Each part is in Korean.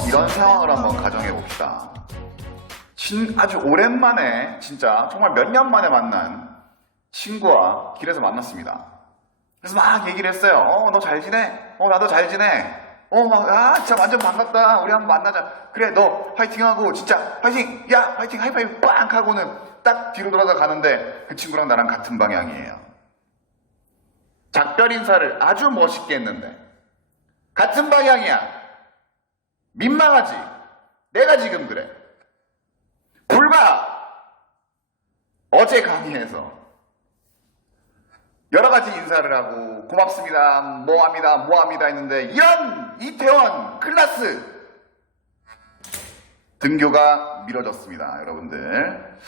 이런 상황을 한번 가정해 봅시다. 아주 오랜만에, 진짜 정말 몇 년 만에 만난 친구와 길에서 만났습니다. 그래서 막 얘기를 했어요. 너 잘 지내? 나도 잘 지내. 진짜 완전 반갑다. 우리 한번 만나자. 그래, 너 화이팅하고, 진짜 화이팅! 야, 화이팅! 하이파이브 빵! 하고는 딱 뒤로 돌아가 가는데 그 친구랑 나랑 같은 방향이에요. 작별 인사를 아주 멋있게 했는데 같은 방향이야. 민망하지? 내가 지금 그래. 불과 어제 강의에서 여러 가지 인사를 하고 고맙습니다, 뭐합니다 했는데 이런 이태원 클래스 등교가 미뤄졌습니다. 여러분들,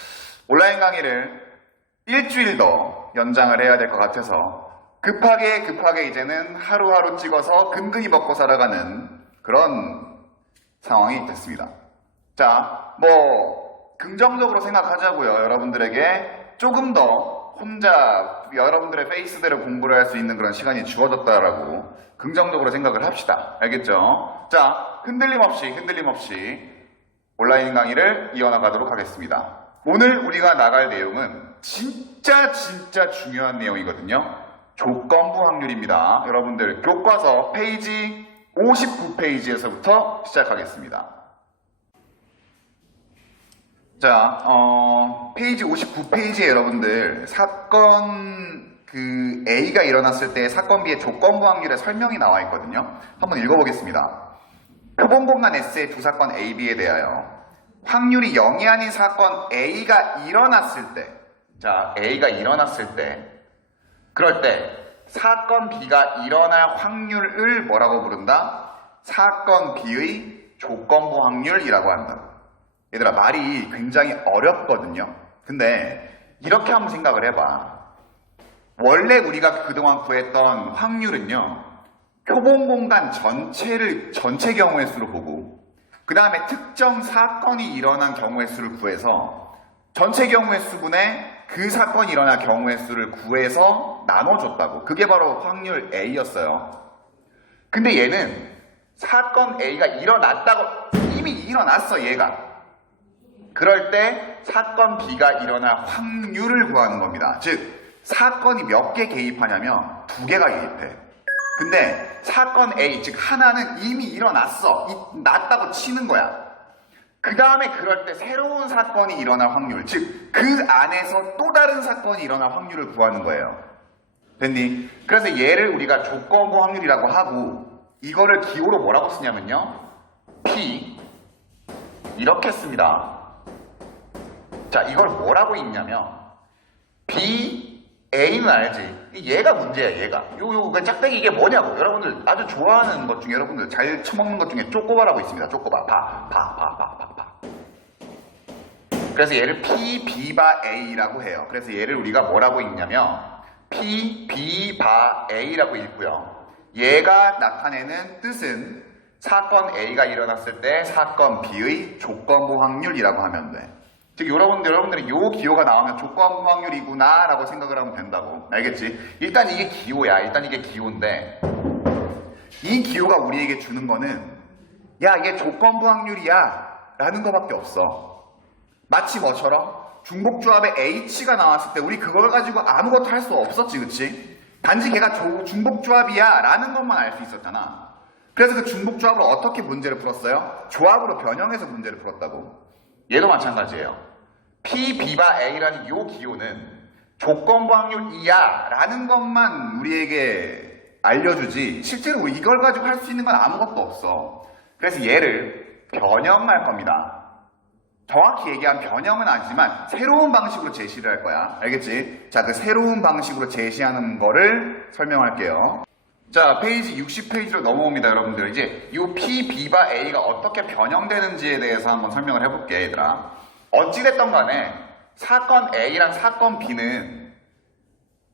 온라인 강의를 일주일 더 연장을 해야 될 것 같아서 급하게 이제는 하루하루 찍어서 근근히 먹고 살아가는 그런 상황이 됐습니다. 자, 긍정적으로 생각하자고요. 여러분들에게 조금 더 혼자 여러분들의 페이스대로 공부를 할 수 있는 그런 시간이 주어졌다라고 긍정적으로 생각을 합시다. 알겠죠? 자, 흔들림 없이 온라인 강의를 이어나가도록 하겠습니다. 오늘 우리가 나갈 내용은 진짜 중요한 내용이거든요. 조건부 확률입니다. 여러분들, 교과서 페이지 59페이지에서부터 시작하겠습니다. 자, 페이지 59페이지에 여러분들 사건 A가 일어났을 때 사건 B의 조건부 확률의 설명이 나와 있거든요. 한번 읽어보겠습니다. 표본공간 S의 두 사건 A, B에 대하여 확률이 0이 아닌 사건 A가 일어났을 때, 자, A가 일어났을 때, 그럴 때 사건 B가 일어날 확률을 뭐라고 부른다? 사건 B의 조건부 확률이라고 한다. 얘들아, 말이 굉장히 어렵거든요. 근데 이렇게 한번 생각을 해봐. 원래 우리가 그동안 구했던 확률은요, 표본공간 전체 경우의 수를 보고 그 다음에 특정 사건이 일어난 경우의 수를 구해서 전체 경우의 수분에 그 사건이 일어난 경우의 수를 구해서 나눠줬다고. 그게 바로 확률 A였어요. 근데 얘는 사건 A가 일어났다고, 이미 일어났어 얘가. 그럴 때 사건 B가 일어날 확률을 구하는 겁니다. 즉, 사건이 몇 개 개입하냐면 2개가 개입해. 근데 사건 A, 즉 하나는 이미 일어났어. 났다고 치는 거야. 그 다음에 그럴 때 새로운 사건이 일어날 확률, 즉 그 안에서 또 다른 사건이 일어날 확률을 구하는 거예요. 됐니? 그래서 얘를 우리가 조건부 확률이라고 하고, 이거를 기호로 뭐라고 쓰냐면요, P 이렇게 씁니다. 자, 이걸 뭐라고 읽냐면 B, A는 알지? 얘가 문제야, 얘가. 요 짝대기 이게 뭐냐고. 여러분들 아주 좋아하는 것 중에, 여러분들 잘 처먹는 것 중에 쪼꼬바라고 있습니다. 쪼꼬바. 바. 그래서 얘를 P, B, 바, A라고 해요. 그래서 얘를 우리가 뭐라고 읽냐면 P, B, 바, A라고 읽고요. 얘가 나타내는 뜻은 사건 A가 일어났을 때 사건 B의 조건부 확률이라고 하면 돼. 즉, 여러분들은 요 기호가 나오면 조건부 확률이구나 라고 생각을 하면 된다고. 알겠지? 일단 이게 기호야. 일단 이게 기호인데, 이 기호가 우리에게 주는 거는, 야, 이게 조건부 확률이야 라는 거밖에 없어. 마치 뭐처럼 중복조합에 H가 나왔을 때 우리 그걸 가지고 아무것도 할 수 없었지, 그치? 단지 걔가 중복조합이야 라는 것만 알 수 있었잖아. 그래서 그 중복조합을 어떻게 문제를 풀었어요? 조합으로 변형해서 문제를 풀었다고. 얘도 마찬가지예요. P, B, 바, A라는 이 기호는 조건부 확률이야 라는 것만 우리에게 알려주지, 실제로 우리 이걸 가지고 할 수 있는 건 아무것도 없어. 그래서 얘를 변형할 겁니다. 정확히 얘기하면 변형은 아니지만 새로운 방식으로 제시를 할 거야. 알겠지? 자, 그 새로운 방식으로 제시하는 거를 설명할게요. 자, 페이지 60페이지로 넘어옵니다, 여러분들. 이제 이 P, B, 바, A가 어떻게 변형되는지에 대해서 한번 설명을 해볼게, 얘들아. 어찌됐던 간에 사건 A랑 사건 B는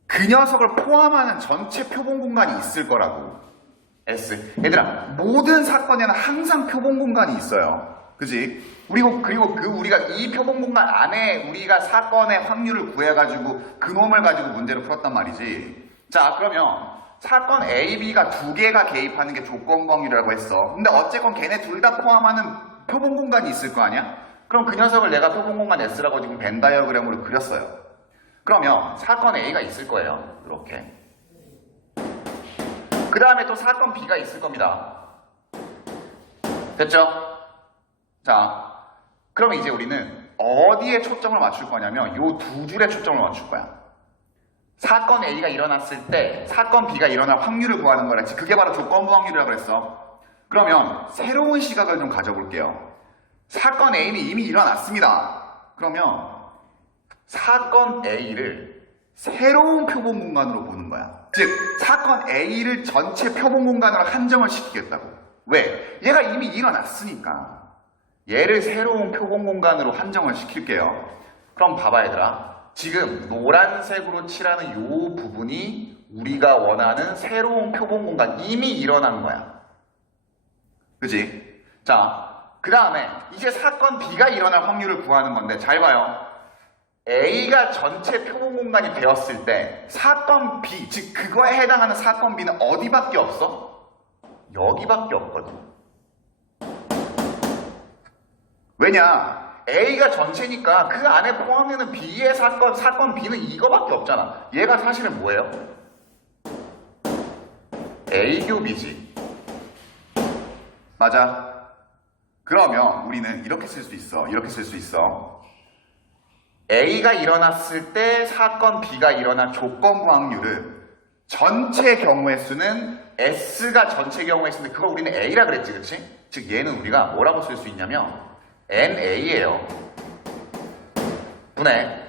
그 녀석을 포함하는 전체 표본 공간이 있을 거라고. S. 얘들아, 모든 사건에는 항상 표본 공간이 있어요. 그지? 그리고 우리가 이 표본 공간 안에 우리가 사건의 확률을 구해가지고 그놈을 가지고 문제를 풀었단 말이지. 자, 그러면 사건 A, B가 두 개가 개입하는 게 조건부 확률이라고 했어. 근데 어쨌건 걔네 둘 다 포함하는 표본 공간이 있을 거 아니야? 그럼 그 녀석을 내가 표본 공간 S라고 지금 벤 다이어그램으로 그렸어요. 그러면 사건 A가 있을 거예요. 이렇게. 그 다음에 또 사건 B가 있을 겁니다. 됐죠? 자, 그럼 이제 우리는 어디에 초점을 맞출 거냐면 요 두 줄에 초점을 맞출 거야. 사건 A가 일어났을 때 사건 B가 일어날 확률을 구하는 거랬지. 그게 바로 조건부 확률이라고 그랬어. 그러면 새로운 시각을 좀 가져볼게요. 사건 A는 이미 일어났습니다. 그러면 사건 A를 새로운 표본 공간으로 보는 거야. 즉, 사건 A를 전체 표본 공간으로 한정을 시키겠다고. 왜? 얘가 이미 일어났으니까. 얘를 새로운 표본 공간으로 한정을 시킬게요. 그럼 봐봐 얘들아. 지금 노란색으로 칠하는 이 부분이 우리가 원하는 새로운 표본 공간 이미 일어난 거야. 그지? 자, 그 다음에 이제 사건 B가 일어날 확률을 구하는 건데 잘 봐요. A가 전체 표본 공간이 되었을 때 사건 B, 즉 그거에 해당하는 사건 B는 어디밖에 없어? 여기밖에 없거든. 왜냐? A가 전체니까 그 안에 포함되는 B의 사건 B는 이거밖에 없잖아. 얘가 사실은 뭐예요? A 교비지. 맞아. 그러면 우리는 이렇게 쓸 수 있어. 이렇게 쓸 수 있어. A가 일어났을 때 사건 B가 일어난 조건부 확률은 전체 경우의 수는 S가 전체 경우의 수인데 그걸 우리는 A라 그랬지, 그치? 즉 얘는 우리가 뭐라고 쓸 수 있냐면 NA예요. 분해.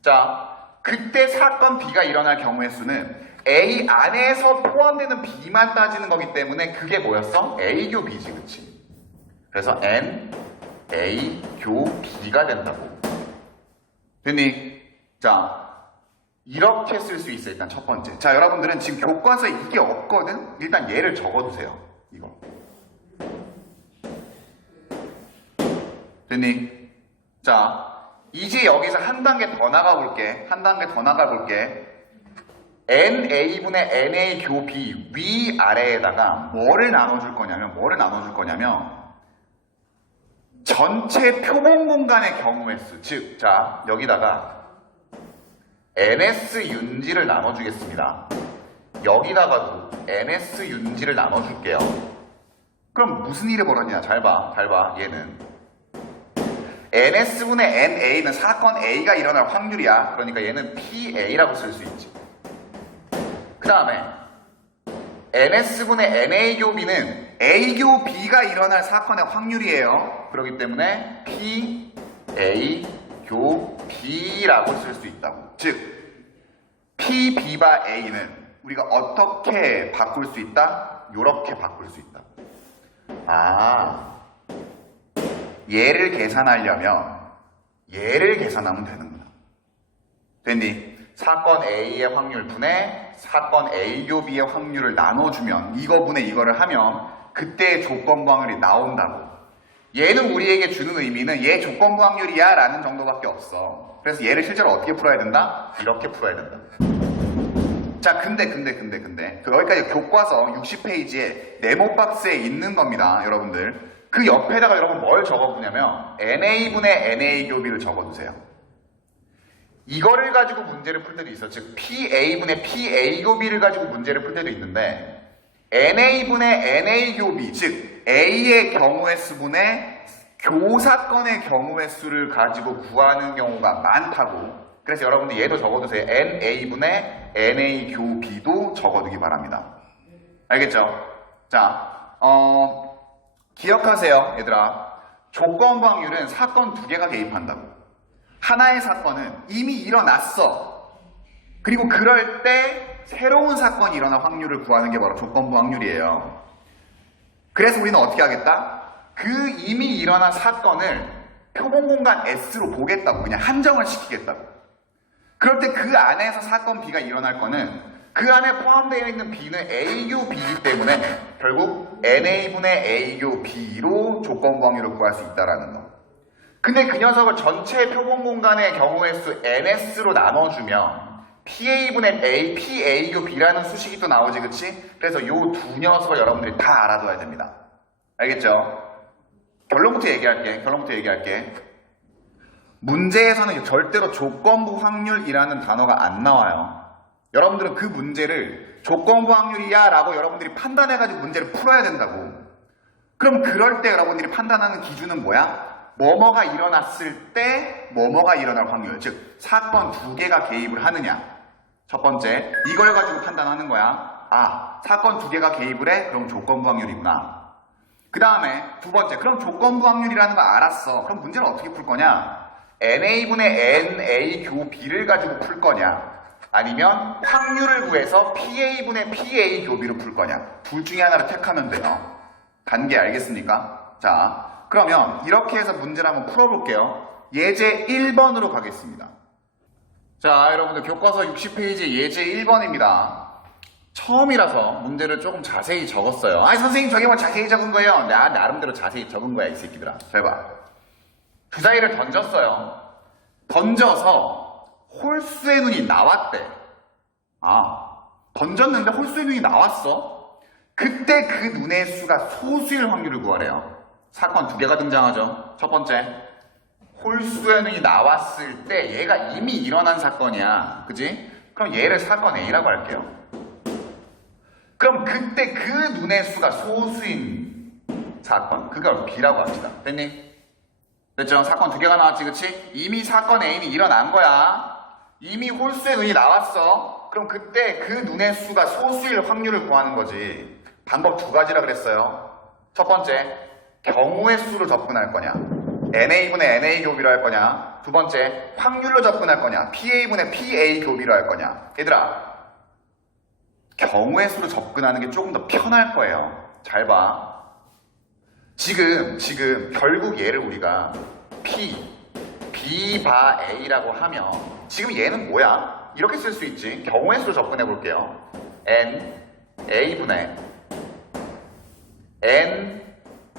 자, 그때 사건 B가 일어날 경우의 수는 A 안에서 포함되는 B만 따지는 거기 때문에 그게 뭐였어? A 교 B지, 그치? 그래서 N, A 교 B가 된다고. 됐니? 자, 이렇게 쓸 수 있어, 일단 첫 번째. 자, 여러분들은 지금 교과서에 이게 없거든? 일단 얘를 적어두세요. 이거. 됐니? 자, 이제 여기서 한 단계 더 나가볼게. 한 단계 더 나가볼게. NA분의 NA 교 B 위아래에다가 뭐를 나눠줄 거냐면 전체 표본 공간의 경우의 수. 즉, 자, 여기다가 NS 윤지를 나눠주겠습니다. 여기다가도 NS 윤지를 나눠줄게요. 그럼 무슨 일이 벌어지냐? 잘 봐. 얘는 NS분의 NA는 사건 A가 일어날 확률이야. 그러니까 얘는 PA라고 쓸 수 있지. 그 다음에 NS분의 NA 교 B는 A 교 B가 일어날 사건의 확률이에요. 그렇기 때문에 PA 교 B라고 쓸 수 있다고. 즉, PB바 A는 우리가 어떻게 바꿀 수 있다? 요렇게 바꿀 수 있다. 얘를 계산하려면 얘를 계산하면 되는구나. 됐니? 사건 A의 확률 분의 사건 A 교 B의 확률을 나눠주면 이거분의 이거를 하면 그때의 조건부 확률이 나온다고. 얘는 우리에게 주는 의미는 얘 조건부 확률이야 라는 정도밖에 없어. 그래서 얘를 실제로 어떻게 풀어야 된다? 이렇게 풀어야 된다. 자, 근데 여기까지 교과서 60페이지에 네모 박스에 있는 겁니다, 여러분들. 그 옆에다가 여러분 뭘 적어보냐면 NA분의 NA 교 B를 적어두세요. 이거를 가지고 문제를 풀 때도 있어. 즉 PA분의 PA 교 B를 가지고 문제를 풀 때도 있는데 NA분의 NA 교 B, 즉 A의 경우의 수분의 교사건의 경우의 수를 가지고 구하는 경우가 많다고. 그래서 여러분들 얘도 적어두세요. NA분의 NA 교 B도 적어두기 바랍니다. 알겠죠? 자, 기억하세요, 얘들아. 조건부 확률은 사건 두 개가 개입한다고. 하나의 사건은 이미 일어났어. 그리고 그럴 때 새로운 사건이 일어날 확률을 구하는 게 바로 조건부 확률이에요. 그래서 우리는 어떻게 하겠다? 그 이미 일어난 사건을 표본 공간 S로 보겠다고. 그냥 한정을 시키겠다고. 그럴 때 그 안에서 사건 B가 일어날 거는 그 안에 포함되어 있는 B는 A 교 B이기 때문에 결국 NA분의 A 교 B로 조건부 확률을 구할 수 있다는 거. 근데 그 녀석을 전체 표본 공간의 경우의 수 NS로 나눠주면 PA분의 A, PA교 B라는 수식이 또 나오지, 그치? 그래서 요 두 녀석을 여러분들이 다 알아둬야 됩니다. 알겠죠? 결론부터 얘기할게. 문제에서는 절대로 조건부 확률이라는 단어가 안 나와요. 여러분들은 그 문제를 조건부 확률이야 라고 여러분들이 판단해가지고 문제를 풀어야 된다고. 그럼 그럴 때 여러분들이 판단하는 기준은 뭐야? 뭐뭐가 일어났을 때 뭐뭐가 일어날 확률. 즉 사건 두 개가 개입을 하느냐. 첫 번째, 이걸 가지고 판단하는 거야. 아, 사건 두 개가 개입을 해? 그럼 조건부 확률이구나. 그 다음에 두 번째, 그럼 조건부 확률이라는 거 알았어. 그럼 문제를 어떻게 풀 거냐? NA분의 NA 교 B를 가지고 풀 거냐? 아니면 확률을 구해서 PA분의 PA 교비로 풀 거냐? 둘 중에 하나를 택하면 돼요. 단계 알겠습니까? 자, 그러면 이렇게 해서 문제를 한번 풀어볼게요. 예제 1번으로 가겠습니다. 자, 여러분들 교과서 60페이지 예제 1번입니다. 처음이라서 문제를 조금 자세히 적었어요. 아니 선생님 저게 뭐 자세히 적은 거예요? 나 나름대로 자세히 적은 거야 이 새끼들아. 잘 봐. 주사위를 던졌어요. 던져서 홀수의 눈이 나왔대. 아, 던졌는데 홀수의 눈이 나왔어. 그때 그 눈의 수가 소수일 확률을 구하래요. 사건 두 개가 등장하죠. 첫 번째, 홀수의 눈이 나왔을 때 얘가 이미 일어난 사건이야. 그지? 그럼 얘를 사건 A라고 할게요. 그럼 그때 그 눈의 수가 소수인 사건, 그걸 B라고 합시다. 됐니? 됐죠? 사건 두 개가 나왔지, 그치? 이미 사건 A는 일어난 거야. 이미 홀수의 눈이 나왔어. 그럼 그때 그 눈의 수가 소수일 확률을 구하는 거지. 방법 두 가지라 그랬어요. 첫 번째, 경우의 수로 접근할 거냐. NA분의 NA 교비로 할 거냐. 두 번째, 확률로 접근할 거냐. PA분의 PA 교비로 할 거냐. 얘들아, 경우의 수로 접근하는 게 조금 더 편할 거예요. 잘 봐. 지금 결국 얘를 우리가 B 바 A라고 하면 지금 얘는 뭐야? 이렇게 쓸 수 있지. 경우의 수로 접근해 볼게요. N A분의 N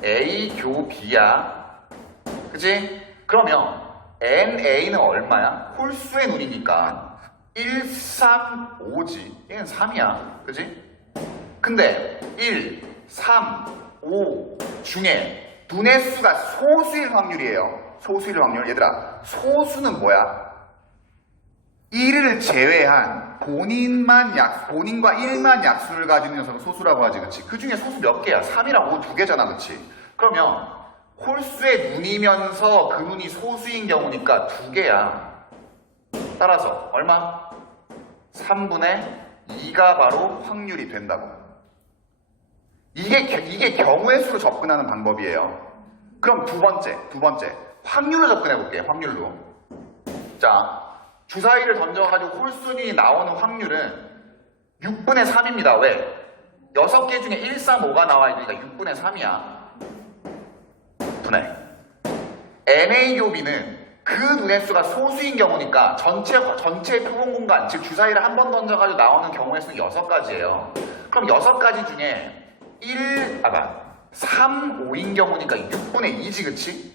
A 교 B야. 그치? 그러면 NA는 얼마야? 홀수의 눈이니까 1, 3, 5지. 얘는 3이야. 그치? 근데 1, 3, 5 중에 눈의 수가 소수일 확률이에요. 소수일 확률. 얘들아, 소수는 뭐야? 1을 제외한 본인과 1만 약수를 가지는 녀석은 소수라고 하지. 그치? 그 중에 소수 몇 개야? 3이랑 5 두 개잖아. 그치? 그러면 홀수의 눈이면서 그 눈이 소수인 경우니까 두 개야. 따라서 얼마? 3분의 2가 바로 확률이 된다고. 이게 경우의 수로 접근하는 방법이에요. 그럼 두 번째 확률로 접근해 볼게요. 확률로. 자, 주사위를 던져가지고 홀수이 나오는 확률은 6분의 3입니다. 왜? 6개 중에 1, 3, 5가 나와야 되니까 6분의 3이야. 분해. NA 교비는 그 눈의 수가 소수인 경우니까 전체 표본 공간, 즉 주사위를 한 번 던져가지고 나오는 경우의 수는 6가지예요. 그럼 6가지 중에 3, 5인 경우니까 6분의 2지, 그치?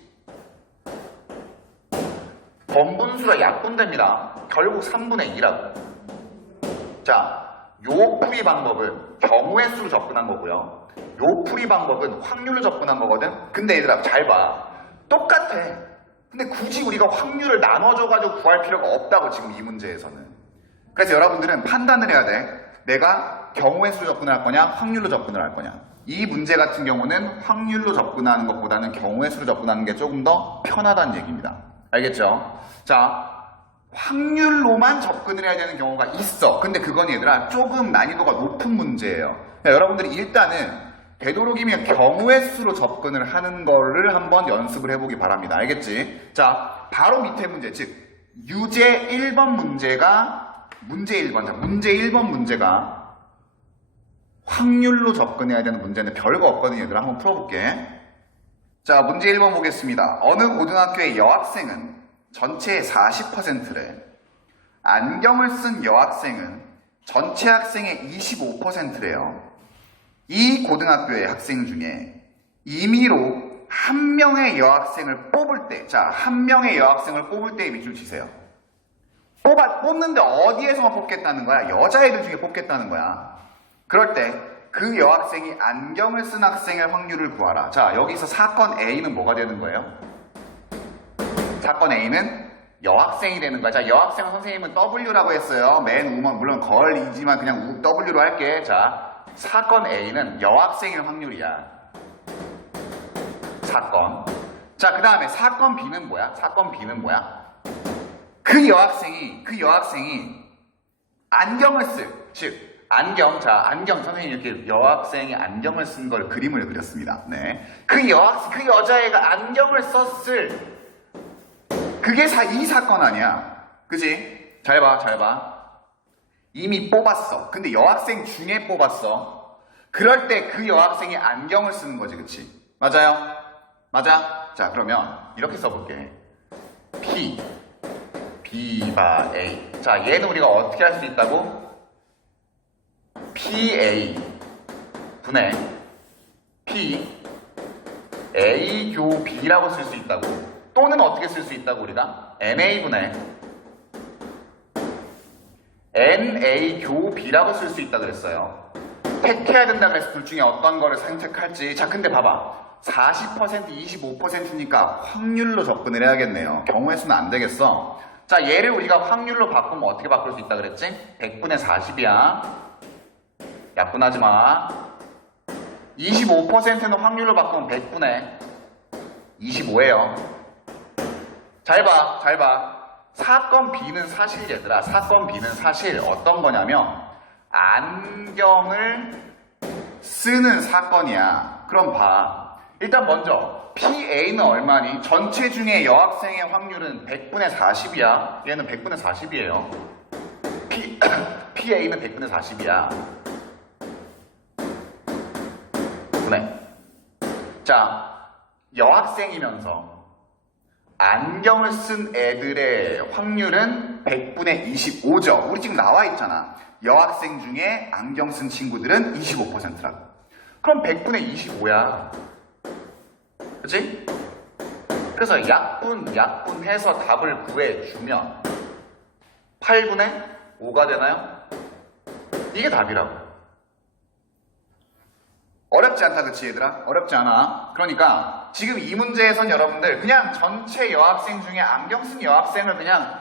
번분수가 약분됩니다. 결국 3분의 2라고. 자, 요 풀이 방법은 경우의 수로 접근한 거고요. 요 풀이 방법은 확률로 접근한 거거든? 근데 얘들아, 잘 봐. 똑같아. 근데 굳이 우리가 확률을 나눠줘가지고 구할 필요가 없다고, 지금 이 문제에서는. 그래서 여러분들은 판단을 해야 돼. 내가 경우의 수로 접근할 거냐, 확률로 접근을 할 거냐. 이 문제 같은 경우는 확률로 접근하는 것보다는 경우의 수로 접근하는 게 조금 더 편하다는 얘기입니다. 알겠죠? 자, 확률로만 접근을 해야 되는 경우가 있어. 근데 그건 얘들아 조금 난이도가 높은 문제예요. 그러니까 여러분들이 일단은 되도록이면 경우의 수로 접근을 하는 거를 한번 연습을 해보기 바랍니다. 알겠지? 자, 바로 밑에 문제, 즉 유제 1번 문제가 문제 1번 문제가 확률로 접근해야 되는 문제는 별거 없거든요. 얘들아 한번 풀어볼게. 자, 문제 1번 보겠습니다. 어느 고등학교의 여학생은 전체의 40%래. 안경을 쓴 여학생은 전체 학생의 25%래요. 이 고등학교의 학생 중에 임의로 한 명의 여학생을 뽑을 때, 자, 한 명의 여학생을 뽑을 때의 밑줄 치세요. 뽑는데 어디에서만 뽑겠다는 거야? 여자애들 중에 뽑겠다는 거야. 그럴 때 그 여학생이 안경을 쓴 학생의 확률을 구하라. 자, 여기서 사건 A는 뭐가 되는 거예요? 사건 A는 여학생이 되는 거야. 자, 여학생은 선생님은 W라고 했어요. 맨 우먼, 물론 걸이지만 그냥 W로 할게. 자, 사건 A는 여학생일 확률이야. 사건. 자, 그 다음에 사건 B는 뭐야? 사건 B는 뭐야? 그 여학생이 안경을 즉, 안경, 자, 안경, 선생님이 이렇게 여학생이 안경을 쓴 걸 그림을 그렸습니다. 네. 그 여자애가 안경을 썼을, 그게 이 사건 아니야. 그지? 잘 봐. 이미 뽑았어. 근데 여학생 중에 뽑았어. 그럴 때 그 여학생이 안경을 쓰는 거지, 그치? 맞아요? 맞아? 자, 그러면 이렇게 써볼게. B 바 A. 자, 얘는 우리가 어떻게 할 수 있다고? PA 분의 A 교 B라고 쓸 수 있다고. 또는 어떻게 쓸 수 있다고 우리가? NA 분의 NA 교 B라고 쓸 수 있다 그랬어요. 택해야 된다 그래서 둘 중에 어떤 거를 선택할지. 자, 근데 봐봐. 40%, 25%니까 확률로 접근을 해야겠네요. 경우의 수는 안 되겠어. 자, 얘를 우리가 확률로 바꾸면 어떻게 바꿀 수 있다 그랬지? 100분의 40이야. 약분하지 마. 25%는 확률로 바꾸면 100분의 25예요. 잘 봐. 사건 B는 사실 얘들아. 사건 B는 사실 어떤 거냐면 안경을 쓰는 사건이야. 그럼 봐. 일단 먼저 PA는 얼마니? 전체 중에 여학생의 확률은 100분의 40이야. 얘는 100분의 40이에요. PA는 100분의 40이야. 자, 여학생이면서 안경을 쓴 애들의 확률은 100분의 25죠. 우리 지금 나와 있잖아. 여학생 중에 안경 쓴 친구들은 25%라고. 그럼 100분의 25야. 그치? 그래서 약분해서 답을 구해주면 8분의 5가 되나요? 이게 답이라고. 어렵지 않다, 그치 얘들아? 어렵지 않아. 그러니까 지금 이 문제에선 여러분들 그냥 전체 여학생 중에 안경 쓴 여학생을 그냥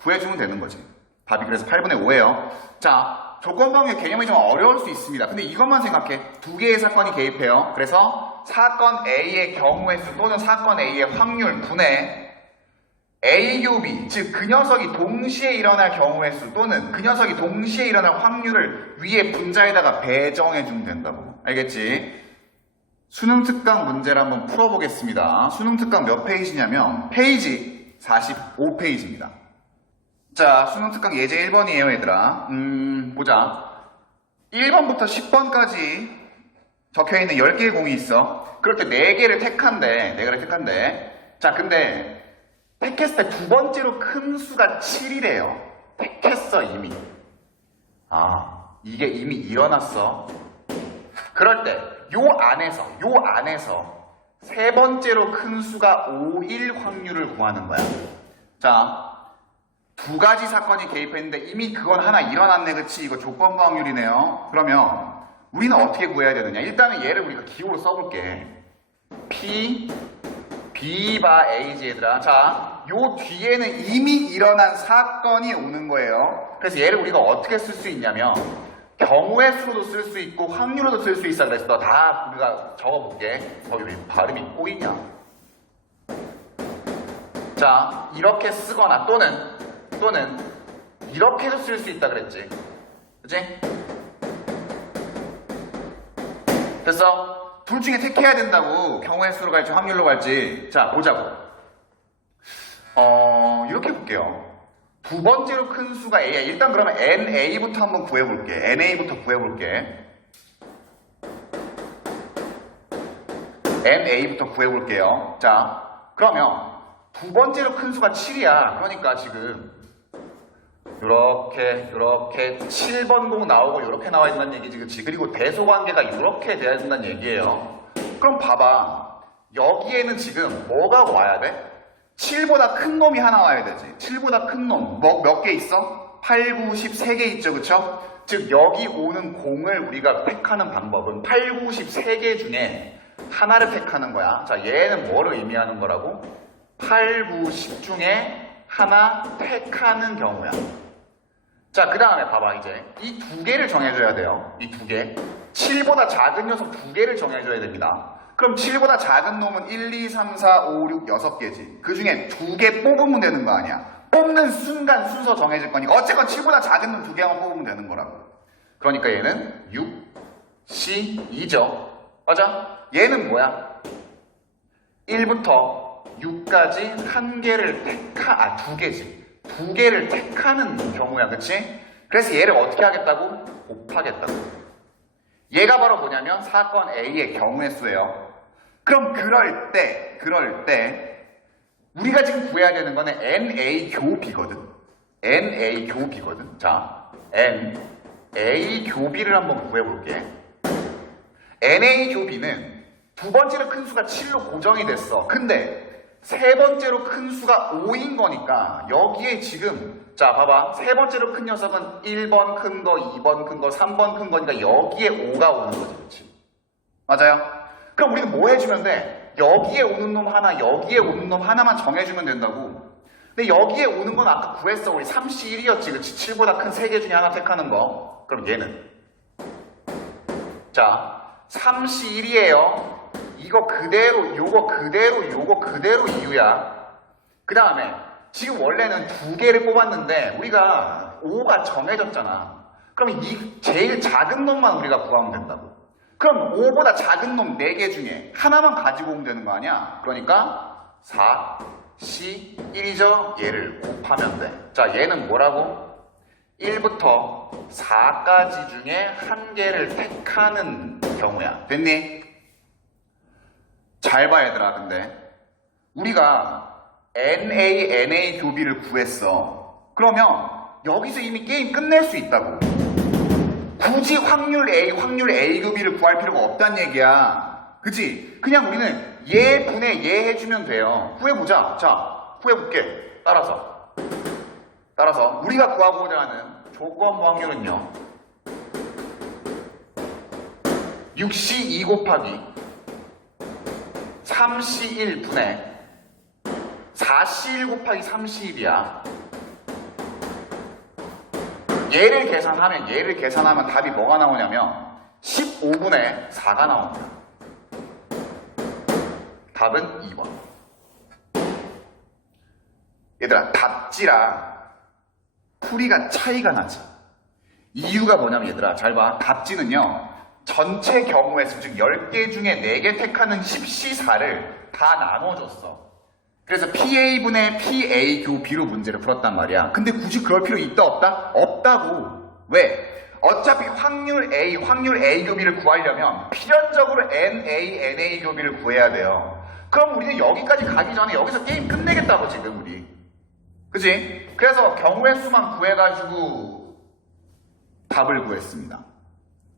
구해주면 되는 거지. 답이 그래서 8분의 5예요. 자, 조건방의 개념이 좀 어려울 수 있습니다. 근데 이것만 생각해. 두 개의 사건이 개입해요. 그래서 사건 A의 경우의 수 또는 사건 A의 확률 분의 A 교 B, 즉 그 녀석이 동시에 일어날 경우의 수 또는 그 녀석이 동시에 일어날 확률을 위에 분자에다가 배정해주면 된다고. 알겠지? 수능 특강 문제를 한번 풀어보겠습니다. 수능 특강 몇 페이지냐면 페이지 45페이지입니다. 자, 수능 특강 예제 1번이에요, 얘들아. 보자. 1번부터 10번까지 적혀있는 10개의 공이 있어. 그럴 때 4개를 택한대. 자, 근데 택했을 때 두 번째로 큰 수가 7이래요. 택했어, 이미. 이게 이미 일어났어. 그럴 때 요 안에서 세 번째로 큰 수가 5일 확률을 구하는 거야. 자, 두 가지 사건이 개입했는데 이미 그건 하나 일어났네, 그치? 이거 조건부 확률이네요. 그러면 우리는 어떻게 구해야 되느냐? 일단은 얘를 우리가 기호로 써볼게. B 바 A지, 얘들아. 자, 요 뒤에는 이미 일어난 사건이 오는 거예요. 그래서 얘를 우리가 어떻게 쓸 수 있냐면 경우의 수로도 쓸 수 있고 확률로도 쓸 수 있어. 그래서 다 우리가 적어볼게. 왜 발음이 꼬이냐? 자, 이렇게 쓰거나 또는 이렇게도 쓸 수 있다 그랬지. 그치? 그래서 둘 중에 택해야 된다고. 경우의 수로 갈지 확률로 갈지. 자, 보자고. 이렇게 볼게요. 두 번째로 큰 수가 A야. 일단 그러면 NA부터 한번 구해볼게. NA부터 구해볼게. NA부터 구해볼게요. 자, 그러면 두 번째로 큰 수가 7이야. 그러니까 지금 요렇게 7번 공 나오고 요렇게 나와야 된다는 얘기지, 그치? 그리고 대소관계가 요렇게 돼야 된다는 얘기예요. 그럼 봐봐. 여기에는 지금 뭐가 와야 돼? 7보다 큰 놈이 하나 와야 되지. 7보다 큰 놈. 뭐, 몇 개 있어? 8, 9, 10, 3개 있죠. 그쵸? 즉, 여기 오는 공을 우리가 택하는 방법은 8, 9, 10, 3개 중에 하나를 택하는 거야. 자, 얘는 뭐를 의미하는 거라고? 8, 9, 10 중에 하나 택하는 경우야. 자, 그 다음에 봐봐, 이제. 이 두 개를 정해줘야 돼요. 이 두 개. 7보다 작은 녀석 두 개를 정해줘야 됩니다. 그럼 7보다 작은 놈은 1, 2, 3, 4, 5, 6, 6개지. 그 중에 두 개 뽑으면 되는 거 아니야. 뽑는 순간 순서 정해질 거니까 어쨌건 7보다 작은 놈 두 개만 뽑으면 되는 거라고. 그러니까 얘는 6, C, 2죠. 맞아? 얘는 뭐야? 1부터 6까지 한 개를 두 개지. 두 개를 택하는 경우야, 그치? 그래서 얘를 어떻게 하겠다고? 곱하겠다고. 얘가 바로 뭐냐면 사건 A의 경우의 수예요. 그럼 그럴 때 우리가 지금 구해야 되는 거는 NA 교비거든. NA 교비거든. 자, NA 교비를 한번 구해볼게. NA 교비는 두 번째로 큰 수가 7로 고정이 됐어. 근데 세 번째로 큰 수가 5인 거니까 여기에 지금 자 봐봐, 세 번째로 큰 녀석은 1번 큰 거, 2번 큰 거, 3번 큰 거니까 여기에 5가 오는 거지. 그렇지? 맞아요? 그럼 우리는 뭐 해주면 돼? 여기에 오는 놈 하나, 여기에 오는 놈 하나만 정해주면 된다고. 근데 여기에 오는 건 아까 구했어. 우리 3C1이었지. 그치? 7보다 큰 3개 중에 하나 택하는 거. 그럼 얘는 자 3C1이에요. 이거 그대로, 요거 그대로, 요거 그대로 이유야. 그 다음에 지금 원래는 두 개를 뽑았는데 우리가 5가 정해졌잖아. 그럼 이 제일 작은 놈만 우리가 구하면 된다고. 그럼 5보다 작은 놈 4개 중에 하나만 가지고 오면 되는 거 아니야? 그러니까 4, C, 1이죠? 얘를 곱하면 돼. 자, 얘는 뭐라고? 1부터 4까지 중에 한 개를 택하는 경우야. 됐니? 잘 봐, 얘들아. 근데 우리가 NA 교비를 구했어. 그러면 여기서 이미 게임 끝낼 수 있다고. 굳이 확률 A 교비를 구할 필요가 없단 얘기야. 그치? 그냥 우리는 얘 분의 얘 해주면 돼요. 구해보자. 자, 구해볼게. 따라서 우리가 구하고자 하는 조건부 확률은요 6C 2 곱하기 3C1 분의 4C1 곱하기 3C1이야. 얘를 계산하면 답이 뭐가 나오냐면 15분의 4가 나옵니다. 답은 2번. 얘들아, 답지랑 풀이가 차이가 나지. 이유가 뭐냐면 얘들아, 잘 봐. 답지는요 전체 경우의 수, 즉 10개 중에 4개 택하는 10C4를 다 나눠줬어. 그래서 PA분의 PA 교비로 문제를 풀었단 말이야. 근데 굳이 그럴 필요 있다 없다? 없다고. 왜? 어차피 확률 A 교비를 구하려면 필연적으로 NA 교비를 구해야 돼요. 그럼 우리는 여기까지 가기 전에 여기서 게임 끝내겠다고 지금 우리. 그치? 그래서 경우의 수만 구해가지고 답을 구했습니다.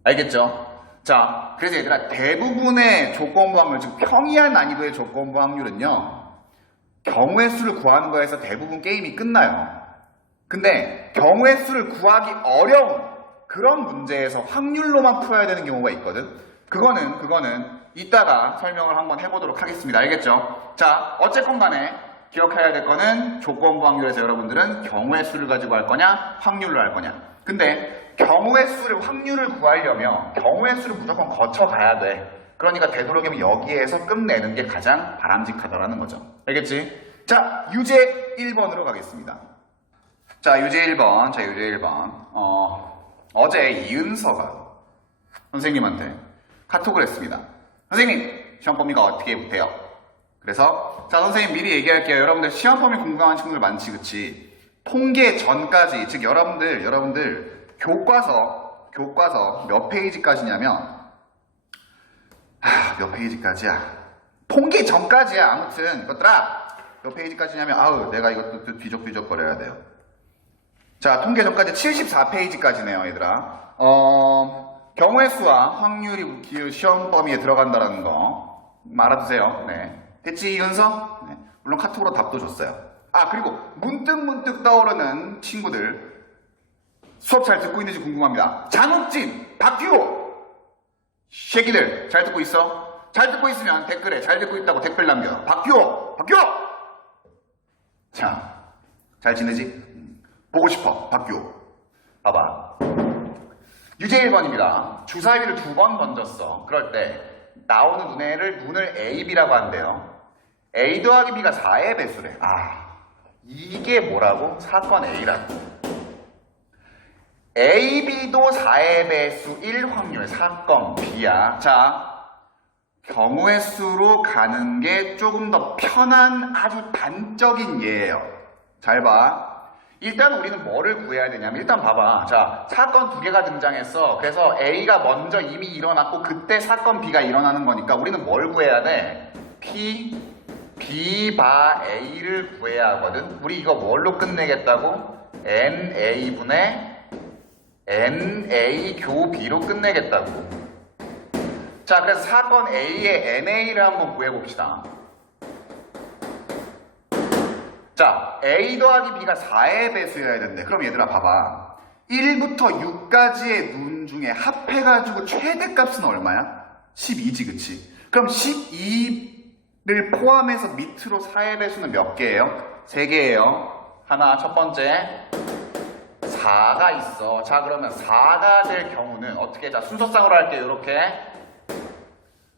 알겠죠? 자, 그래서 얘들아, 대부분의 조건부 확률, 즉 평이한 난이도의 조건부 확률은요 경우의 수를 구하는 거에서 대부분 게임이 끝나요. 근데 경우의 수를 구하기 어려운 그런 문제에서 확률로만 풀어야 되는 경우가 있거든. 그거는 이따가 설명을 한번 해보도록 하겠습니다. 알겠죠? 자, 어쨌건 간에 기억해야 될 거는 조건부 확률에서 여러분들은 경우의 수를 가지고 할 거냐 확률로 할 거냐. 근데 경우의 수를 확률을 구하려면 경우의 수를 무조건 거쳐가야 돼. 그러니까 되도록이면 여기에서 끝내는 게 가장 바람직하다라는 거죠. 알겠지? 자, 유제 1번으로 가겠습니다. 자, 유제 1번. 어제 이은서가 선생님한테 카톡을 했습니다. 선생님, 시험 범위가 어떻게 돼요? 그래서 자, 선생님 미리 얘기할게요. 여러분들 시험 범위 궁금한 친구들 많지, 그치? 통계 전까지, 즉 여러분들 교과서 몇 페이지까지냐면 몇 페이지까지야? 통계 전까지야. 아무튼 이것들아 몇 페이지까지냐면 내가 이것도 뒤적거려야 돼요. 자, 통계 전까지 74페이지까지네요, 얘들아. 경우의 수와 확률이 시험 범위에 들어간다라는 거 알아두세요. 네. 됐지, 이은서? 네. 물론 카톡으로 답도 줬어요. 아, 그리고 문득 떠오르는 친구들, 수업 잘 듣고 있는지 궁금합니다. 장욱진, 박규호, 새끼들 잘 듣고 있어? 잘 듣고 있으면 댓글에 잘 듣고 있다고 댓글 남겨. 박규호! 자, 잘 지내지? 보고 싶어, 박규호. 봐봐. 유제 1번입니다. 주사위를 2번 던졌어. 그럴 때 나오는 눈을 A, B라고 한대요. A 더하기 B가 4의 배수래. 아, 이게 뭐라고? 사건 A라고. A, B도 4의 배수일 확률, 사건 B야. 자, 경우의 수로 가는 게 조금 더 편한 아주 단적인 예예요. 잘 봐. 일단 우리는 뭐를 구해야 되냐면, 일단 봐봐. 자, 사건 2개가 등장했어. 그래서 A가 먼저 이미 일어났고 그때 사건 B가 일어나는 거니까 우리는 뭘 구해야 돼? B 바 A를 구해야 하거든. 우리 이거 뭘로 끝내겠다고? NA분의 NA 교 B로 끝내겠다고. 자, 그래서 사건 A의 NA를 한번 구해봅시다. 자, A 더하기 B가 4의 배수여야 되는데, 그럼 얘들아 봐봐. 1부터 6까지의 눈 중에 합해가지고 최대값은 얼마야? 12지, 그치? 그럼 12를 포함해서 밑으로 4의 배수는 몇 개예요? 3개예요. 하나, 첫 번째 4가 있어. 자, 그러면 4가 될 경우는 어떻게? 자, 순서상으로 할게요. 이렇게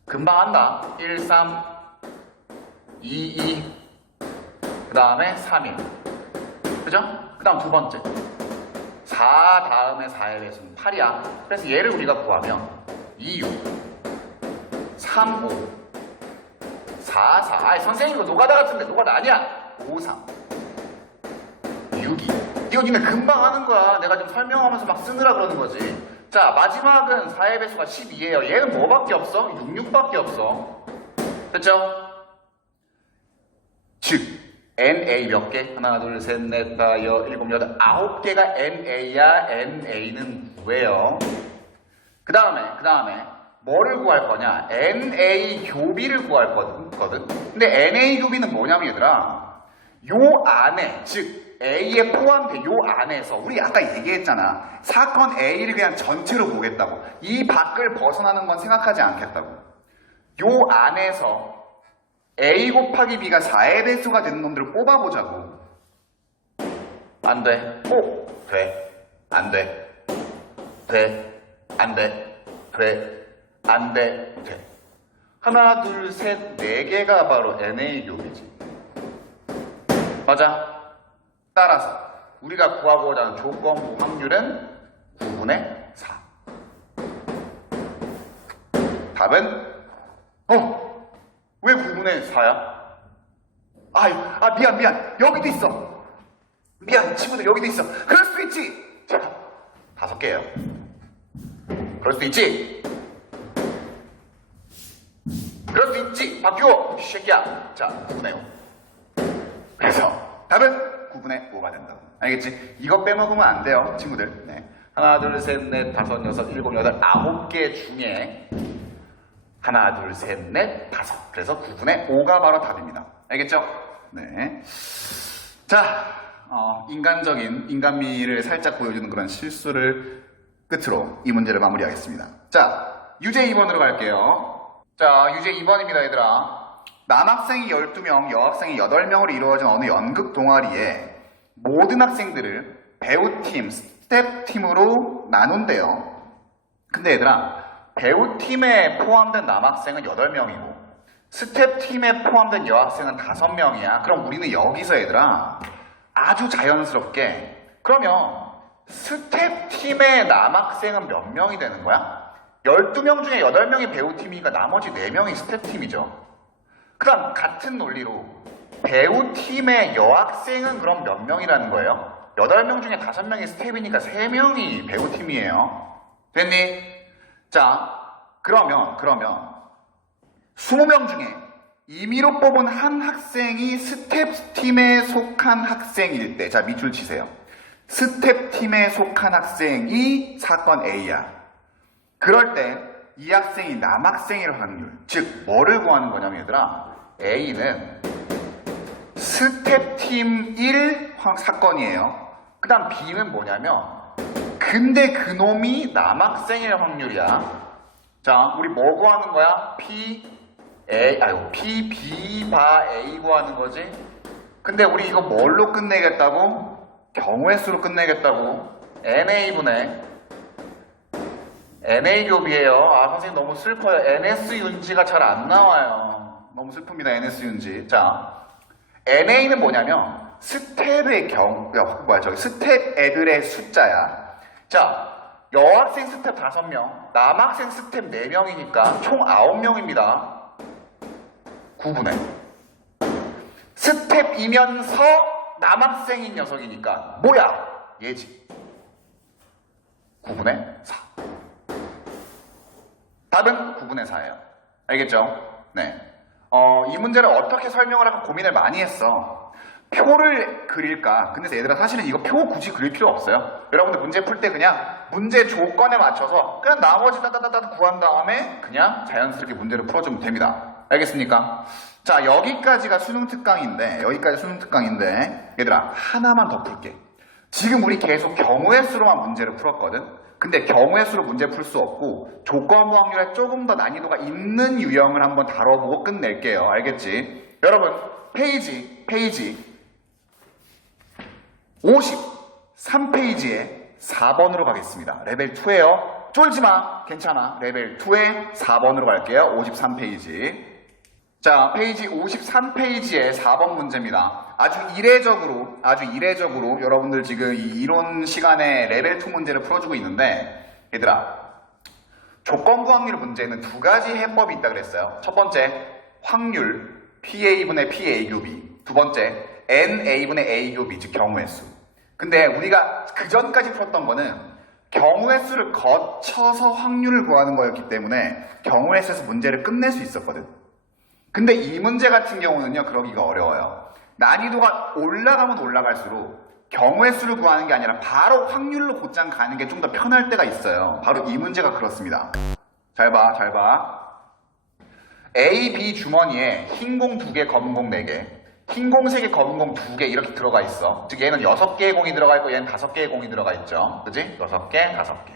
금방 한다. 1, 3, 2, 2, 그 다음에 3일. 그죠? 그 다음 두 번째 4 다음에 4의 배수는 8이야. 그래서 얘를 우리가 구하면 2, 6, 3, 5, 4, 4. 아이, 선생님 이거 노가다 같은데. 노가다 아니야. 5, 3, 6, 2. 이거 니네 금방 하는 거야. 내가 좀 설명하면서 막 쓰느라 그러는 거지. 자, 마지막은 4의 배수가 12예요. 얘는 뭐밖에 없어? 6, 6밖에 없어. 됐죠? 즉 NA 몇 개? 하나, 둘, 셋, 넷, 다, 여, 일곱, 여덟, 9개가 NA야. NA는 9예요. 그 다음에 뭐를 구할 거냐? NA 교비를 구할 거거든. 근데 NA 교비는 뭐냐면 얘들아, 요 안에, 즉 A에 포함돼 요 안에서 우리 아까 얘기했잖아. 사건 A를 그냥 전체로 보겠다고. 이 밖을 벗어나는 건 생각하지 않겠다고. 요 안에서 A 곱하기 B가 4의 배수가 되는 놈들을 뽑아보자고. 안 돼. 오! 돼. 안 돼. 돼. 안 돼. 돼. 안 돼. 돼. 하나, 둘, 셋, 4개가 바로 NA 교비지. 맞아. 따라서 우리가 구하고자 하는 조건부 확률은 9분의 4. 답은 왜 9분의 4야? 미안. 여기도 있어. 미안, 친구들 여기도 있어. 그럴 수도 있지. 자, 5개예요. 그럴 수도 있지. 그럴 수도 있지. 박규호, 이 새끼야. 자, 9분의 5. 그래서 답은 9분의 5가 된다고. 알겠지? 이거 빼먹으면 안 돼요, 친구들. 네. 하나, 둘, 셋, 넷, 다섯, 여섯, 일곱, 여덟, 9개 중에 하나, 둘, 셋, 넷, 5. 그래서 9분의 5가 바로 답입니다. 알겠죠? 네. 자, 인간적인 인간미를 살짝 보여주는 그런 실수를 끝으로 이 문제를 마무리하겠습니다. 자, 유제 2번으로 갈게요. 자, 유제 2번입니다, 얘들아. 남학생이 12명, 여학생이 8명으로 이루어진 어느 연극 동아리에 모든 학생들을 배우팀, 스텝팀으로 나눈대요. 근데 얘들아, 배우팀에 포함된 남학생은 8명이고 스텝팀에 포함된 여학생은 5명이야. 그럼 우리는 여기서 얘들아 아주 자연스럽게, 그러면 스텝팀의 남학생은 몇 명이 되는 거야? 12명 중에 8명이 배우팀이니까 나머지 4명이 스텝팀이죠. 그 다음 같은 논리로 배우팀의 여학생은 그럼 몇 명이라는 거예요? 8명 중에 5명이 스텝이니까 3명이 배우팀이에요. 됐니? 자, 그러면 20명 중에 임의로 뽑은 한 학생이 스텝팀에 속한 학생일 때, 자, 밑줄 치세요. 스텝팀에 속한 학생이 사건 A야. 그럴 때 이 학생이 남학생일 확률, 즉 뭐를 구하는 거냐면 얘들아, A는 스텝 팀 1 사건이에요. 그 다음 B는 뭐냐면 근데 그놈이 남학생일 확률이야. 자, 우리 뭐 구하는 거야? P B 바 A 구하는 거지. 근데 우리 이거 뭘로 끝내겠다고? 경우의 수로 끝내겠다고. NA분의 NA 교비예요. 아, 선생님 너무 슬퍼요. NS 윤지가 잘 안 나와요. 너무 슬픕니다. NS 윤지. 자, NA는 뭐냐면 스텝의 스텝 애들의 숫자야. 자, 여학생 스텝 5명, 남학생 스텝 4명이니까 총 9명입니다. 9분의 스텝이면서 남학생인 녀석이니까 뭐야? 얘지. 9분의 4. 답은 9분의 4예요. 알겠죠? 네. 이 문제를 어떻게 설명을 할까 고민을 많이 했어. 표를 그릴까? 근데 얘들아 사실은 이거 표 굳이 그릴 필요 없어요. 여러분들 문제 풀 때 그냥 문제 조건에 맞춰서 그냥 나머지 따따따따 구한 다음에 그냥 자연스럽게 문제를 풀어주면 됩니다. 알겠습니까? 자, 여기까지가 수능 특강인데 얘들아 하나만 더 풀게. 지금 우리 계속 경우의 수로만 문제를 풀었거든. 근데 경우의 수로 문제 풀 수 없고 조건부 확률에 조금 더 난이도가 있는 유형을 한번 다뤄보고 끝낼게요. 알겠지? 여러분 페이지 53페이지에 4번으로 가겠습니다. 레벨 2에요. 쫄지마. 괜찮아. 레벨 2에 4번으로 갈게요. 53페이지. 자, 페이지 53페이지에 4번 문제입니다. 아주 이례적으로 여러분들 지금 이 이론 시간에 레벨 2 문제를 풀어주고 있는데 얘들아 조건부 확률 문제는 2가지 해법이 있다 그랬어요. 첫 번째 확률 PA분의 PA 교비, 두 번째 NA분의 A 교비, 즉 경우의 수. 근데 우리가 그 전까지 풀었던 거는 경우의 수를 거쳐서 확률을 구하는 거였기 때문에 경우의 수에서 문제를 끝낼 수 있었거든. 근데 이 문제 같은 경우는요, 그러기가 어려워요. 난이도가 올라가면 올라갈수록 경우의 수를 구하는 게 아니라 바로 확률로 곧장 가는 게 좀 더 편할 때가 있어요. 바로 이 문제가 그렇습니다. 잘 봐. A, B 주머니에 흰 공 2개, 검은 공 4개, 흰 공 3개, 검은 공 2개 이렇게 들어가 있어. 즉 얘는 6개의 공이 들어가 있고 얘는 5개의 공이 들어가 있죠. 그지? 6개, 5개.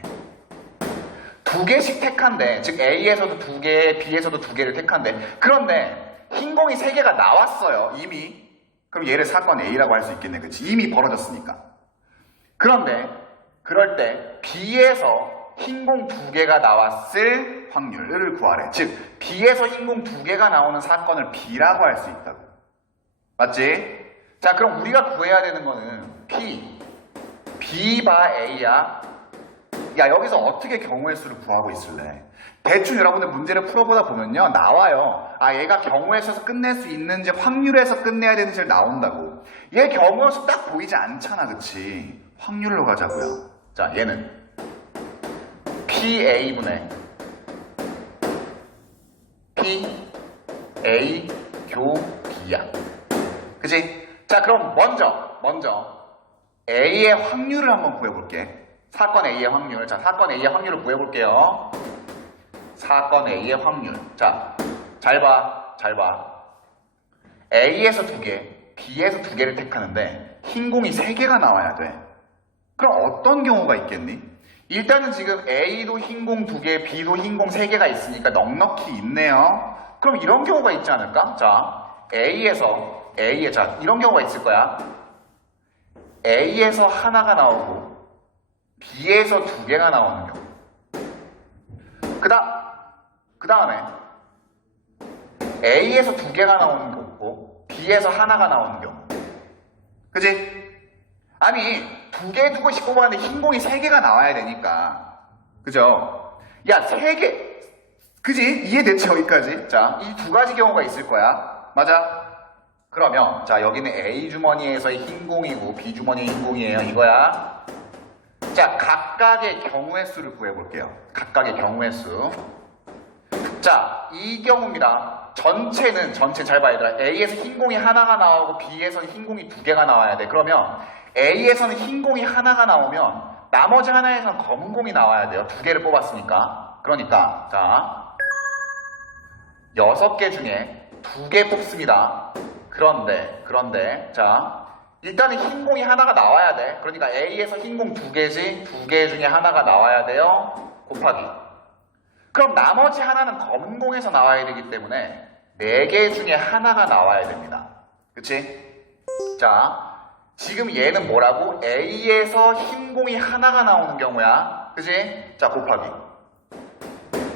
2개씩 택한데, 즉 A에서도 2개, B에서도 2개를 택한데, 그런데 흰 공이 3개가 나왔어요. 이미. 그럼 얘를 사건 A라고 할 수 있겠네. 그치? 이미 벌어졌으니까. 그런데 그럴 때 B에서 흰 공 2개가 나왔을 확률을 구하래. 즉 B에서 흰 공 2개가 나오는 사건을 B라고 할 수 있다고. 맞지? 자, 그럼 우리가 구해야 되는 거는 B 바 A야. 야, 여기서 어떻게 경우의 수를 구하고 있을래? 대충 여러분들 문제를 풀어보다 보면요, 나와요. 아, 얘가 경우의 수에서 끝낼 수 있는지 확률에서 끝내야 되는지 나온다고. 얘 경우의 수 딱 보이지 않잖아, 그치? 확률로 가자고요. 자, 얘는 PA분의 PA 교 B야. 그치? 자, 그럼 먼저 A의 확률을 한번 구해볼게. 사건 A의 확률. 자, 사건 A의 확률을 구해볼게요. 사건 A의 확률. 자, 잘 봐. A에서 2개, B에서 2개를 택하는데 흰 공이 3개가 나와야 돼. 그럼 어떤 경우가 있겠니? 일단은 지금 A도 흰 공 2개, B도 흰 공 3개가 있으니까 넉넉히 있네요. 그럼 이런 경우가 있지 않을까? 자, 자, 이런 경우가 있을 거야. A에서 하나가 나오고 B에서 2개가 나오는 경우. 그 다음에 A에서 2개가 나오는 경우고 B에서 하나가 나오는 경우. 그지? 아니 2개 두고씩 뽑았는데 흰 공이 3개가 나와야 되니까. 그죠? 야, 3개. 그지? 이해됐지? 여기까지. 자, 이 2가지 경우가 있을 거야. 맞아? 그러면 자, 여기는 A 주머니에서의 흰 공이고 B 주머니의 흰 공이에요. 이거야. 자, 각각의 경우의 수를 구해볼게요. 각각의 경우의 수. 자, 이 경우입니다. 전체 잘 봐야 얘들아. A에서 흰 공이 하나가 나오고 B에서는 흰 공이 2개가 나와야 돼. 그러면 A에서는 흰 공이 하나가 나오면 나머지 하나에서는 검은 공이 나와야 돼요. 2개를 뽑았으니까. 그러니까 자, 6개 중에 2개 뽑습니다. 그런데, 자, 일단은 흰 공이 하나가 나와야 돼. 그러니까 A에서 흰 공 두 개지, 두 개 중에 하나가 나와야 돼요. 곱하기. 그럼 나머지 하나는 검은 공에서 나와야 되기 때문에 네 개 중에 하나가 나와야 됩니다. 그치? 자, 지금 얘는 뭐라고? A에서 흰 공이 하나가 나오는 경우야. 그치? 자, 곱하기.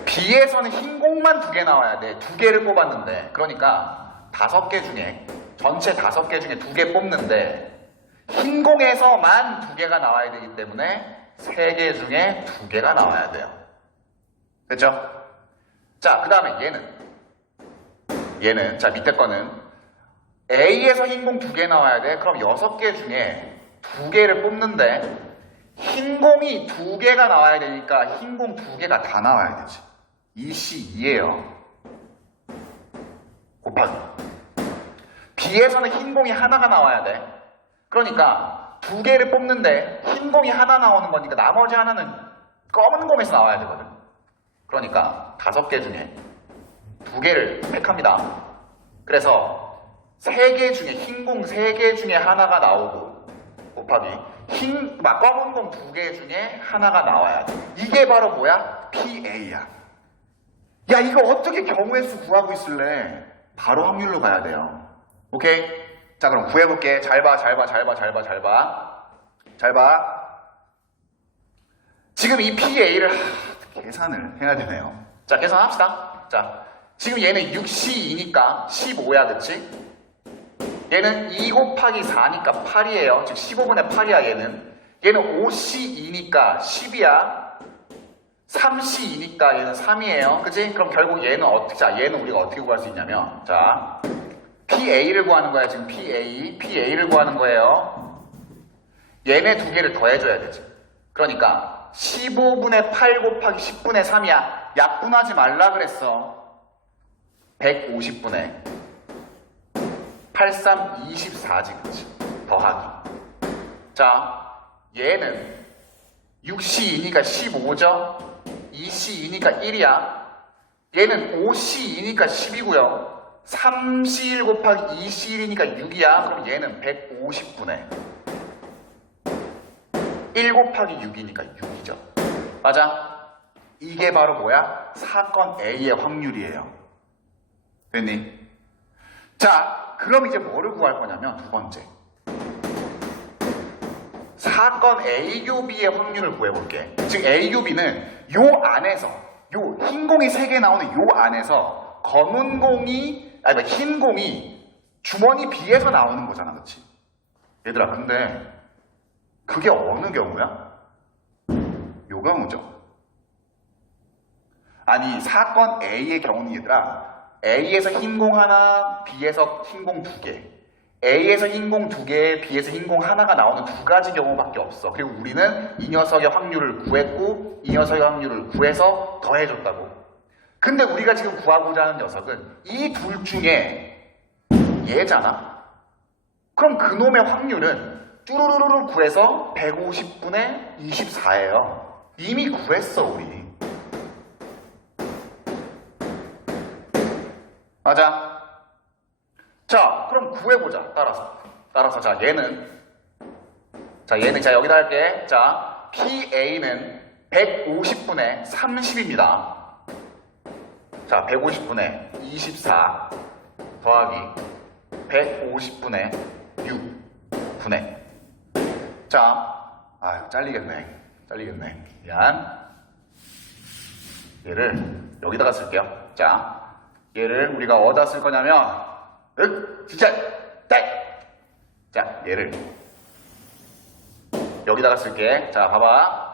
B에서는 흰 공만 두 개 나와야 돼. 두 개를 뽑았는데. 그러니까 5개 중에, 전체 5개 중에 2개 뽑는데 흰 공에서만 2개가 나와야 되기 때문에 3개 중에 2개가 나와야 돼요. 됐죠? 자, 그 다음에 얘는 자, 밑에 거는 A에서 흰 공 2개 나와야 돼. 그럼 6개 중에 2개를 뽑는데 흰 공이 2개가 나와야 되니까 흰 공 2개가 다 나와야 되지. 2C2예요. 곱하기. B에서는 흰 공이 하나가 나와야 돼. 그러니까 2개를 뽑는데 흰 공이 하나 나오는 거니까 나머지 하나는 검은 공에서 나와야 되거든. 그러니까 5개 중에 2개를 획합니다. 그래서 3개 중에 흰 공 3개 중에 하나가 나오고 곱하기 검은 공 2개 중에 하나가 나와야 돼. 이게 바로 뭐야? PA야. 야, 이거 어떻게 경우의 수 구하고 있을래? 바로 확률로 가야 돼요. 오케이? 자, 그럼 구해볼게. 잘 봐. 지금 이 PA를 계산을 해야 되네요. 자, 계산합시다. 자, 지금 얘는 6C2니까 15야, 그치? 얘는 2 곱하기 4니까 8이에요. 즉 15분의 8이야, 얘는 5C2니까 10이야. 3C2니까 얘는 3이에요. 그치? 그럼 결국 얘는 얘는 우리가 어떻게 구할 수 있냐면, 자, PA를 구하는 거야, 지금 PA를 구하는 거예요. 얘네 2개를 더해줘야 되지. 그러니까 15분의 8 곱하기 10분의 3이야. 약분하지 말라 그랬어. 150분의 83, 24지, 그치? 더하기. 자, 얘는 6C2니까 15죠? 2C2니까 1이야. 얘는 5C2니까 10이고요. 3C1 곱하기 2C1이니까 6이야. 그럼 얘는 150분의 1 곱하기 6이니까 6이죠. 맞아? 이게 바로 뭐야? 사건 A의 확률이에요. 됐니? 자, 그럼 이제 뭐를 구할 거냐면 두 번째. 사건 A 교 B의 확률을 구해볼게. 즉 A 교 B는 요 안에서, 요 흰 공이 3개 나오는 요 안에서 흰 공이 주머니 B에서 나오는 거잖아, 그치? 얘들아, 근데 그게 어느 경우야? 요 경우죠. 아니, 사건 A의 경우는 얘들아, A에서 흰 공 하나, B에서 흰 공 2개, A에서 흰 공 2개, B에서 흰 공 하나가 나오는 2가지 경우밖에 없어. 그리고 우리는 이 녀석의 확률을 구했고 이 녀석의 확률을 구해서 더해줬다고. 근데 우리가 지금 구하고자 하는 녀석은 이 둘 중에 얘잖아. 그럼 그놈의 확률은 뚜루루루를 구해서 150분의 24예요. 이미 구했어, 우리. 맞아? 자, 그럼 구해보자. 따라서. 자, 얘는 여기다 할게. 자, PA는 150분의 30입니다. 자, 150분의 24 더하기 150분의 6분의. 자, 잘리겠네. 미안. 얘를 여기다가 쓸게요. 자, 얘를 우리가 어디다 쓸 거냐면, 자, 얘를 여기다가 쓸게. 자, 봐봐.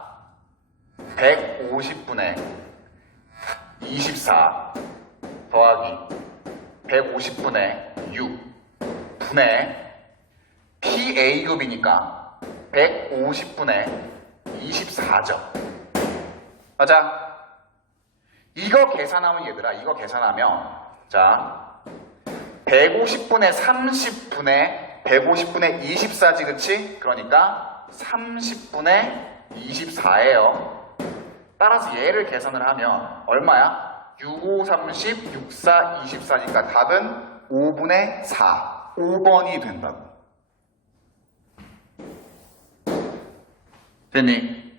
150분의 24 더하기 150분의 6 분의 PA급이니까 150분의 24죠. 맞아? 이거 계산하면 얘들아, 이거 계산하면, 자, 150분의 30분의 150분의 24지, 그치? 그러니까 30분의 24예요. 따라서 얘를 계산을 하면 얼마야? 6, 5, 30, 6, 4, 24니까 답은 5분의 4. 5번이 된다고. 됐니?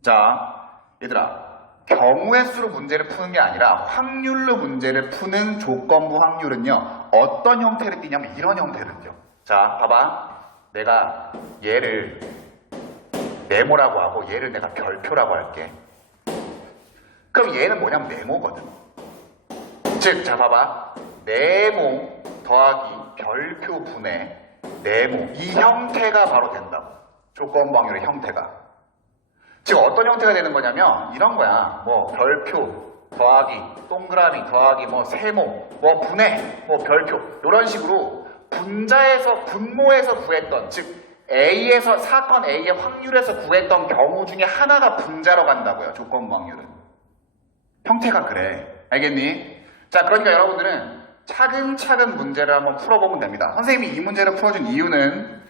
자, 얘들아. 경우의 수로 문제를 푸는 게 아니라 확률로 문제를 푸는 조건부 확률은요. 어떤 형태를 띠냐면 이런 형태를 띠요. 자, 봐봐. 내가 얘를 네모라고 하고 얘를 내가 별표라고 할게. 그럼 얘는 뭐냐면 네모거든. 즉, 자 봐봐. 네모 더하기 별표 분의 네모. 이 형태가 바로 된다고. 조건부 확률의 형태가. 즉 어떤 형태가 되는 거냐면 이런 거야. 뭐 별표 더하기 동그라미 더하기 뭐 세모 뭐 분의 뭐 별표 이런 식으로 분모에서 구했던 즉 A에서 사건 A의 확률에서 구했던 경우 중에 하나가 분자로 간다고요. 조건부 확률은. 형태가 그래. 알겠니? 자, 그러니까 여러분들은 차근차근 문제를 한번 풀어보면 됩니다. 선생님이 이 문제를 풀어준 이유는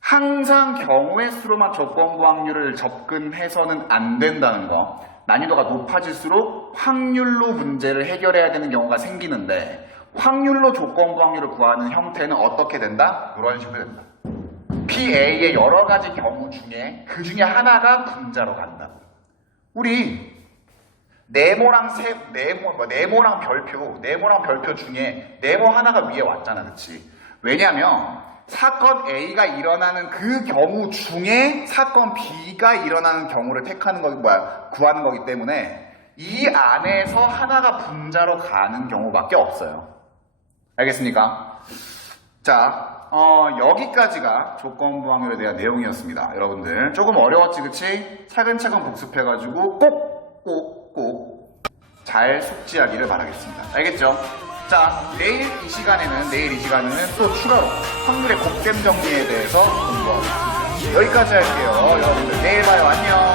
항상 경우의 수로만 조건부 확률을 접근해서는 안 된다는 거. 난이도가 높아질수록 확률로 문제를 해결해야 되는 경우가 생기는데 확률로 조건부 확률을 구하는 형태는 어떻게 된다? 이런 식으로 된다. PA의 여러 가지 경우 중에 그 중에 하나가 분자로 간다. 우리 네모랑 별표 중에 네모 하나가 위에 왔잖아, 그렇지? 왜냐면 사건 A가 일어나는 그 경우 중에 사건 B가 일어나는 경우를 택하는 거기 구하는 거기 때문에 이 안에서 하나가 분자로 가는 경우밖에 없어요. 알겠습니까? 자, 여기까지가 조건부 확률에 대한 내용이었습니다. 여러분들 조금 어려웠지, 그치? 차근차근 복습해가지고 꼭 잘 숙지하기를 바라겠습니다. 알겠죠? 자, 내일 이 시간에는 또 추가로 확률의 곱셈 정리에 대해서 공부하겠습니다. 여기까지 할게요. 여러분들 내일 봐요. 안녕.